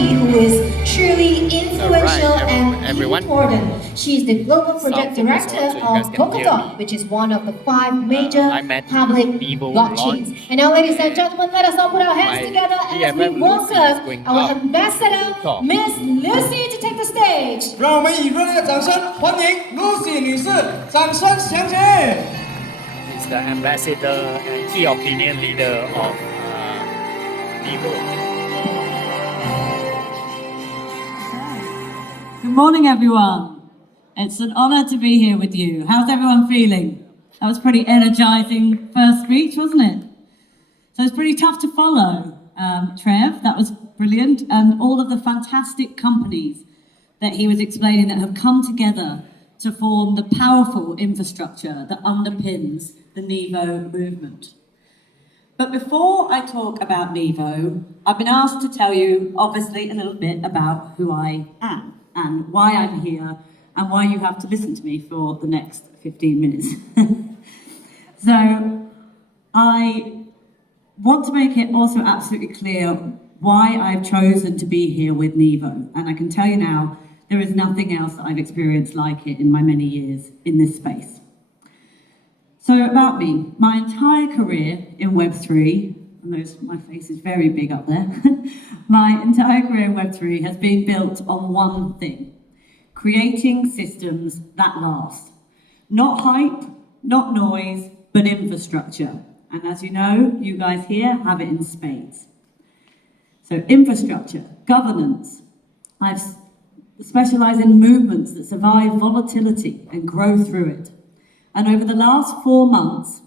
lady who is truly influential and important. She is the Global Project Director of Polkadot, which is one of the 5 major public blockchains. And now, ladies and gentlemen, let us all put our hands together as we welcome our ambassador, Miss Lucy, to take the stage. 让我们以热烈的掌声欢迎 Lucy 女士，掌声响起。She's the ambassador and key opinion leader of NEVO. Good morning, everyone. It's an honor to be here with you. How's everyone feeling? That was pretty energizing first speech, wasn't it? So it's pretty tough to follow, Trev. That was brilliant. And all of the fantastic companies that he was explaining that have come together to form the powerful infrastructure that underpins the NEVO movement. But before I talk about NEVO, I've been asked to tell you, obviously, a little bit about who I am and why I'm here and why you have to listen to me for the next 15 minutes. So I want to make it also absolutely clear why I've chosen to be here with NEVO. And I can tell you now, there is nothing else that I've experienced like it in my many years in this space. So about me, my entire career in Web3, and my face is very big up there, my entire career in Web3 has been built on one thing: creating systems that last. Not hype, not noise, but infrastructure. And as you know, you guys here have it in spades. So infrastructure, governance. I've specialised in movements that survive volatility and grow through it. And over the last 4 months,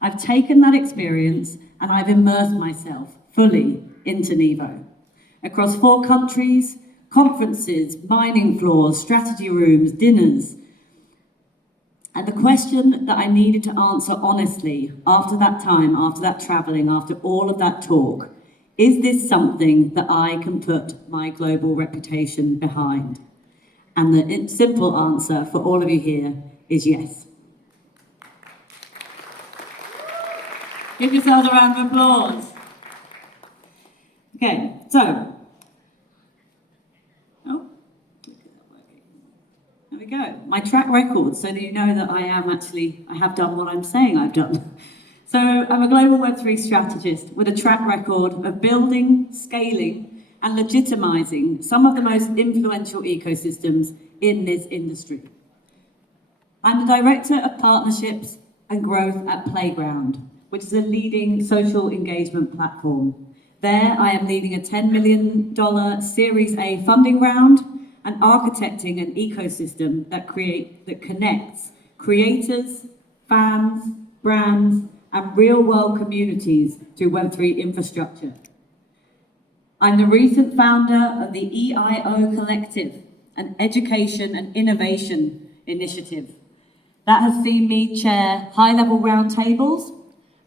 I've taken that experience and I've immersed myself fully into NEVO. Across 4 countries, conferences, mining floors, strategy rooms, dinners. And the question that I needed to answer honestly after that time, after that travelling, after all of that talk, is this something that I can put my global reputation behind? And the simple answer for all of you here is yes. Give yourselves a round of applause. Okay, so. Oh, there we go. My track record, so that you know that I have done what I'm saying I've done. So I'm a global Web3 strategist with a track record of building, scaling, and legitimizing some of the most influential ecosystems in this industry. I'm the Director of Partnerships and Growth at Playground, which is a leading social engagement platform. There, I am leading a $10 million Series A funding round and architecting an ecosystem that connects creators, fans, brands, and real-world communities through Web3 infrastructure. I'm the recent founder of the EIO Collective, an education and innovation initiative that has seen me chair high-level roundtables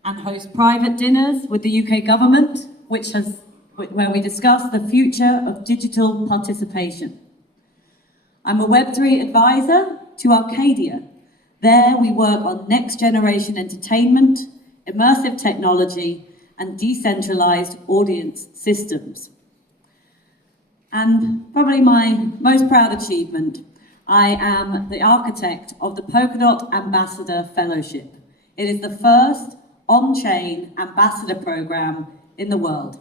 and host private dinners with the UK government, where we discuss the future of digital participation. I'm a Web3 advisor to Arcadia. There we work on next-generation entertainment, immersive technology, and decentralized audience systems. And probably my most proud achievement, I am the architect of the Polkadot Ambassador Fellowship. It is the first on-chain ambassador program in the world.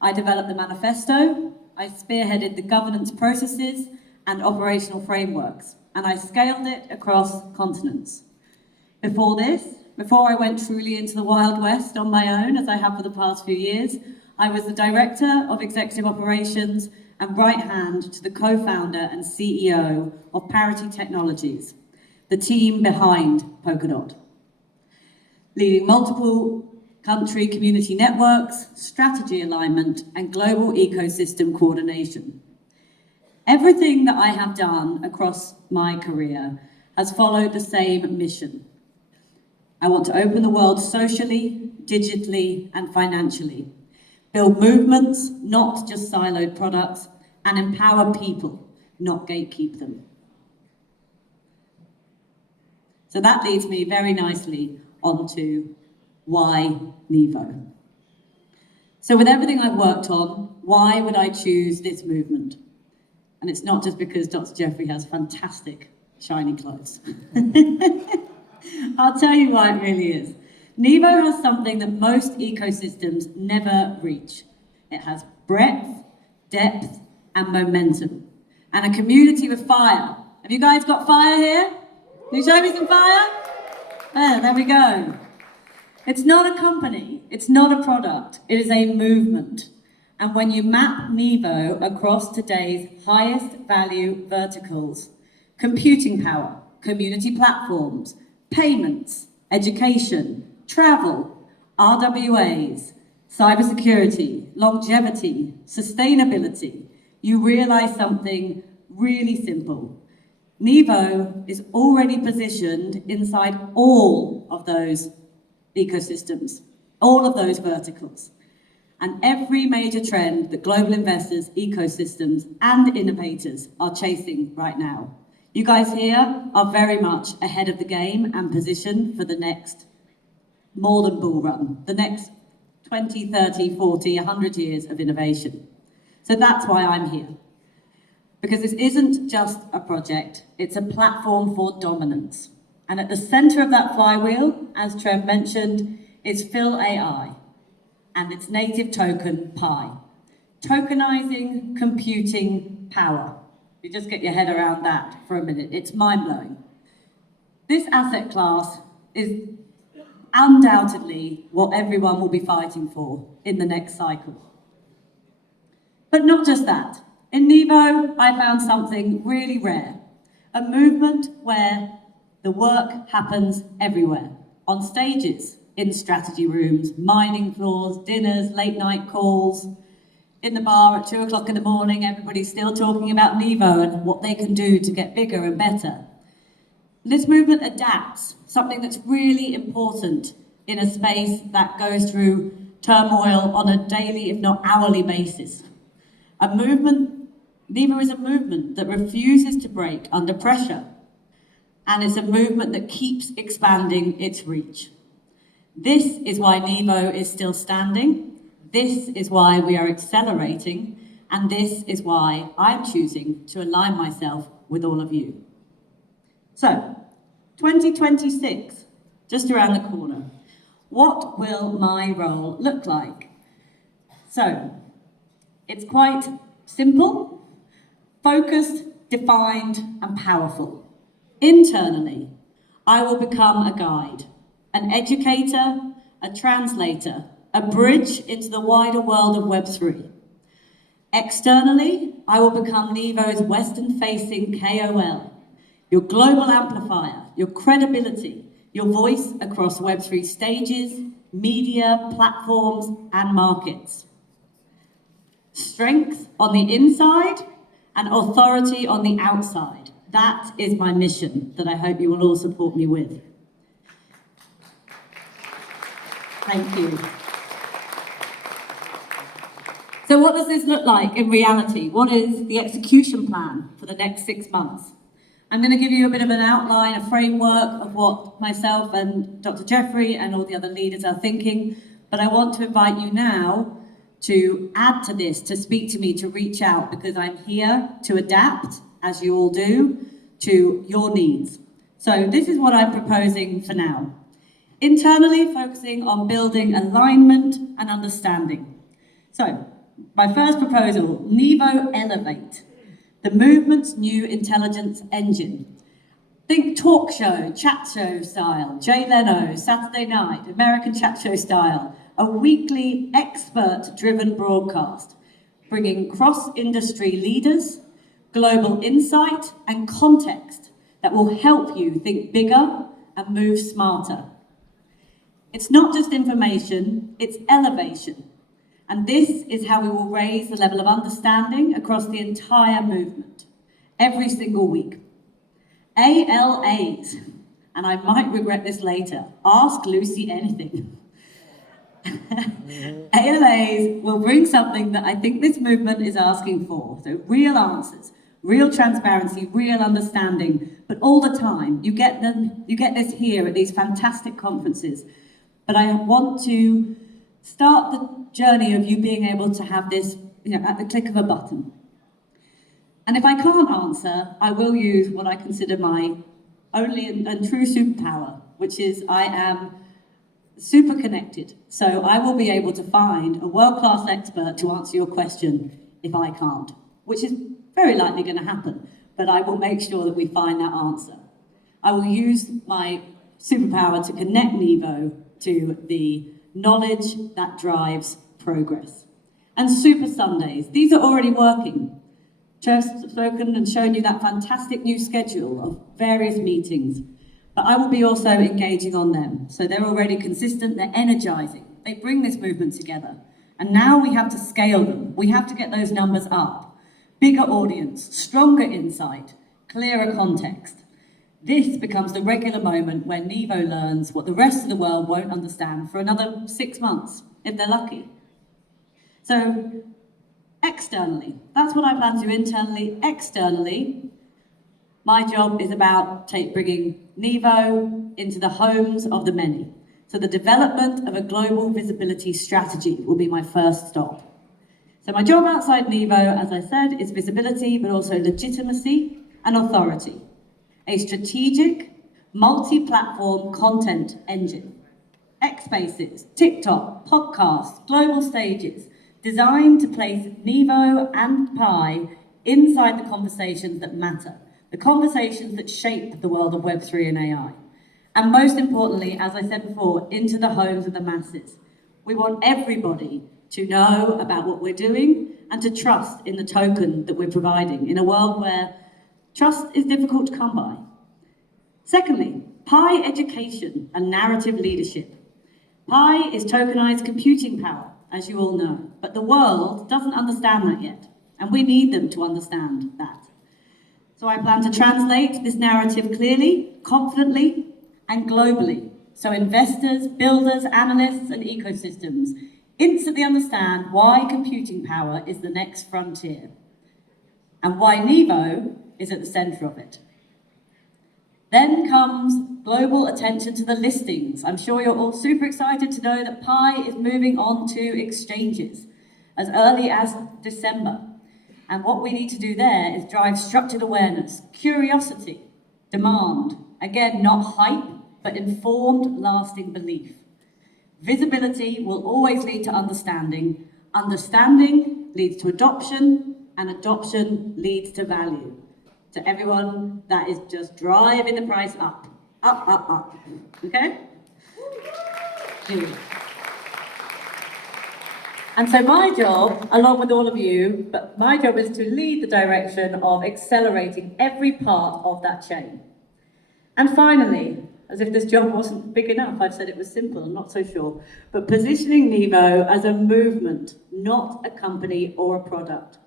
I developed the manifesto, I spearheaded the governance processes and operational frameworks, and I scaled it across continents. Before I went truly into the Wild West on my own, as I have for the past few years, I was the Director of Executive Operations and right hand to the co-founder and CEO of Parity Technologies, the team behind Polkadot, leading multiple country community networks, strategy alignment, and global ecosystem coordination. Everything that I have done across my career has followed the same mission. I want to open the world socially, digitally, and financially. Build movements, not just siloed products, and empower people, not gatekeep them. So that leads me very nicely onto why NEVO. So with everything I've worked on, why would I choose this movement? And it's not just because Dr. Jeffrey has fantastic shiny clothes. I'll tell you why it really is. NEVO has something that most ecosystems never reach. It has breadth, depth, and momentum. And a community with fire. Have you guys got fire here? Can you show me some fire? There we go. It's not a company, it's not a product, it is a movement. And when you map NEVO across today's highest value verticals, computing power, community platforms, payments, education, travel, RWAs, cybersecurity, longevity, sustainability, you realize something really simple. NEVO is already positioned inside all of those ecosystems, all of those verticals. And every major trend that global investors, ecosystems, and innovators are chasing right now. You guys here are very much ahead of the game and positioned for the next more than bull run, the next 20, 30, 40, 100 years of innovation. So that's why I'm here. Because this isn't just a project, it's a platform for dominance. And at the center of that flywheel, as Trev mentioned, is Phil AI and its native token, Pi. Tokenizing computing power. You just get your head around that for a minute. It's mind-blowing. This asset class is undoubtedly what everyone will be fighting for in the next cycle. But not just that. In NEVO, I found something really rare. A movement where the work happens everywhere. On stages, in strategy rooms, mining floors, dinners, late night calls. In the bar at 2 o'clock in the morning, everybody's still talking about NEVO and what they can do to get bigger and better. This movement adapts, something that's really important in a space that goes through turmoil on a daily, if not hourly basis. A movement, NEVO is a movement that refuses to break under pressure. And it's a movement that keeps expanding its reach. This is why NEVO is still standing. This is why we are accelerating. And this is why I'm choosing to align myself with all of you. So, 2026, just around the corner. What will my role look like? So, it's quite simple, focused, defined, and powerful. Internally, I will become a guide, an educator, a translator, a bridge into the wider world of Web3. Externally, I will become NEVO's Western-facing KOL, your global amplifier, your credibility, your voice across Web3 stages, media, platforms, and markets. Strength on the inside and authority on the outside. That is my mission that I hope you will all support me with. Thank you. So what does this look like in reality? What is the execution plan for the next 6 months? I'm going to give you a bit of an outline, a framework of what myself and Dr. Jeffrey and all the other leaders are thinking, but I want to invite you now to add to this, to speak to me, to reach out, because I'm here to adapt, as you all do, to your needs. So this is what I'm proposing for now. Internally, focusing on building alignment and understanding. So, my first proposal, NEVO Elevate, the movement's new intelligence engine. Think talk show, chat show style, Jay Leno, Saturday night, American chat show style, a weekly expert-driven broadcast, bringing cross-industry leaders, global insight and context that will help you think bigger and move smarter. It's not just information, it's elevation. And this is how we will raise the level of understanding across the entire movement, every single week. ALAs, and I might regret this later, ask Lucy anything. ALAs will bring something that I think this movement is asking for. So real answers, real transparency, real understanding, but all the time. You get this here at these fantastic conferences. But I want to start the journey of you being able to have this, at the click of a button. And if I can't answer, I will use what I consider my only and true superpower, which is I am super connected. So I will be able to find a world-class expert to answer your question if I can't, which is very likely going to happen, but I will make sure that we find that answer. I will use my superpower to connect NEVO to the knowledge that drives progress. And Super Sundays, these are already working. Just spoken and shown you that fantastic new schedule of various meetings, but I will be also engaging on them. So they're already consistent, they're energizing, they bring this movement together. And now we have to scale them. We have to get those numbers up. Bigger audience, stronger insight, clearer context. This becomes the regular moment where NEVO learns what the rest of the world won't understand for another 6 months, if they're lucky. So, externally, that's what I plan to do internally. Externally, my job is about bringing NEVO into the homes of the many. So the development of a global visibility strategy will be my first stop. So my job outside NEVO, as I said, is visibility, but also legitimacy and authority. A strategic, multi-platform content engine. X Spaces, TikTok, podcasts, global stages, designed to place NEVO and Pi inside the conversations that matter, the conversations that shape the world of Web3 and AI. And most importantly, as I said before, into the homes of the masses. We want everybody to know about what we're doing and to trust in the token that we're providing in a world where trust is difficult to come by. Secondly, Pi education and narrative leadership. Pi is tokenized computing power, as you all know, but the world doesn't understand that yet, and we need them to understand that. So I plan to translate this narrative clearly, confidently, and globally, so investors, builders, analysts, and ecosystems instantly understand why computing power is the next frontier, and why NEVO is at the center of it. Then comes global attention to the listings. I'm sure you're all super excited to know that Pi is moving on to exchanges as early as December. And what we need to do there is drive structured awareness, curiosity, demand. Again, not hype, but informed, lasting belief. Visibility will always lead to understanding. Understanding leads to adoption, and adoption leads to value. To everyone that is just driving the price up. Up, up, up. Okay? And so my job, along with all of you, but my job is to lead the direction of accelerating every part of that chain. And finally, as if this job wasn't big enough, I've said it was simple, I'm not so sure, but positioning NEVO as a movement, not a company or a product.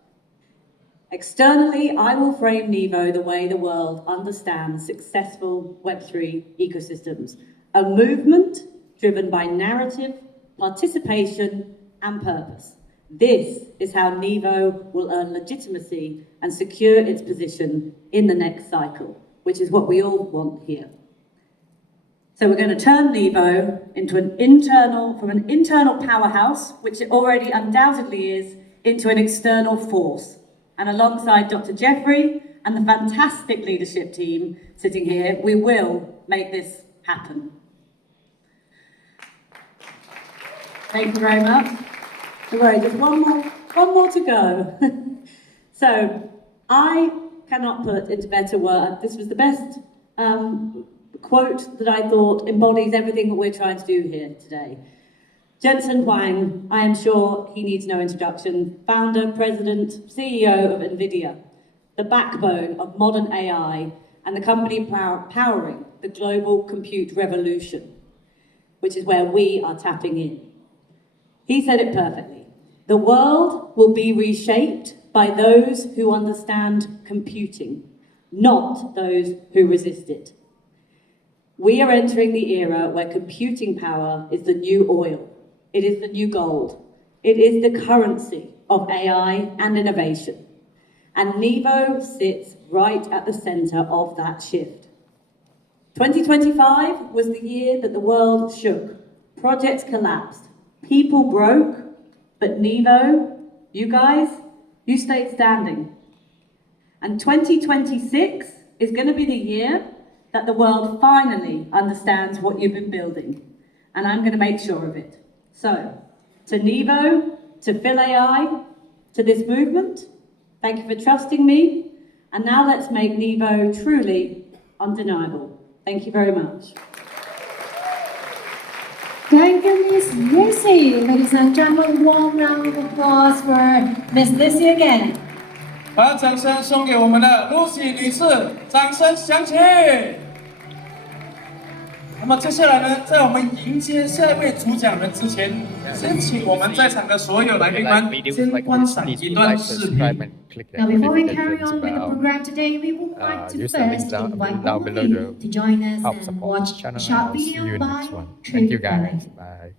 Externally, I will frame NEVO the way the world understands successful Web3 ecosystems. A movement driven by narrative, participation, and purpose. This is how NEVO will earn legitimacy and secure its position in the next cycle, which is what we all want here. So we're going to turn NEVO into from an internal powerhouse, which it already undoubtedly is, into an external force. And alongside Dr. Jeffrey and the fantastic leadership team sitting here, we will make this happen. Thank you very much. Right, just one more to go. So, I cannot put into better words. This was the best quote that I thought embodies everything that we're trying to do here today. Jensen Huang, I am sure he needs no introduction, founder, president, CEO of NVIDIA, the backbone of modern AI and the company powering the global compute revolution, which is where we are tapping in. He said it perfectly. The world will be reshaped by those who understand computing, not those who resist it. We are entering the era where computing power is the new oil. It is the new gold. It is the currency of AI and innovation. And NEVO sits right at the center of that shift. 2025 was the year that the world shook. Projects collapsed. People broke, but NEVO, you guys, you stayed standing. And 2026 is going to be the year that the world finally understands what you've been building. And I'm going to make sure of it. So, to NEVO, to Phil AI, to this movement, thank you for trusting me. And now let's make NEVO truly undeniable. Thank you very much. Thank you, Miss Lucy. Ladies and gentlemen, warm round of applause for Miss Lucy again. 把掌声送给我们的 Lucy 女士，掌声响起。那么接下来呢，在我们迎接下一位主讲人之前，先请我们在场的所有来宾们先观赏一段视频。 Now, before we carry on with the program today, we would like to first invite all of you to join us and watch a short video by Thank you guys. Trip. Bye.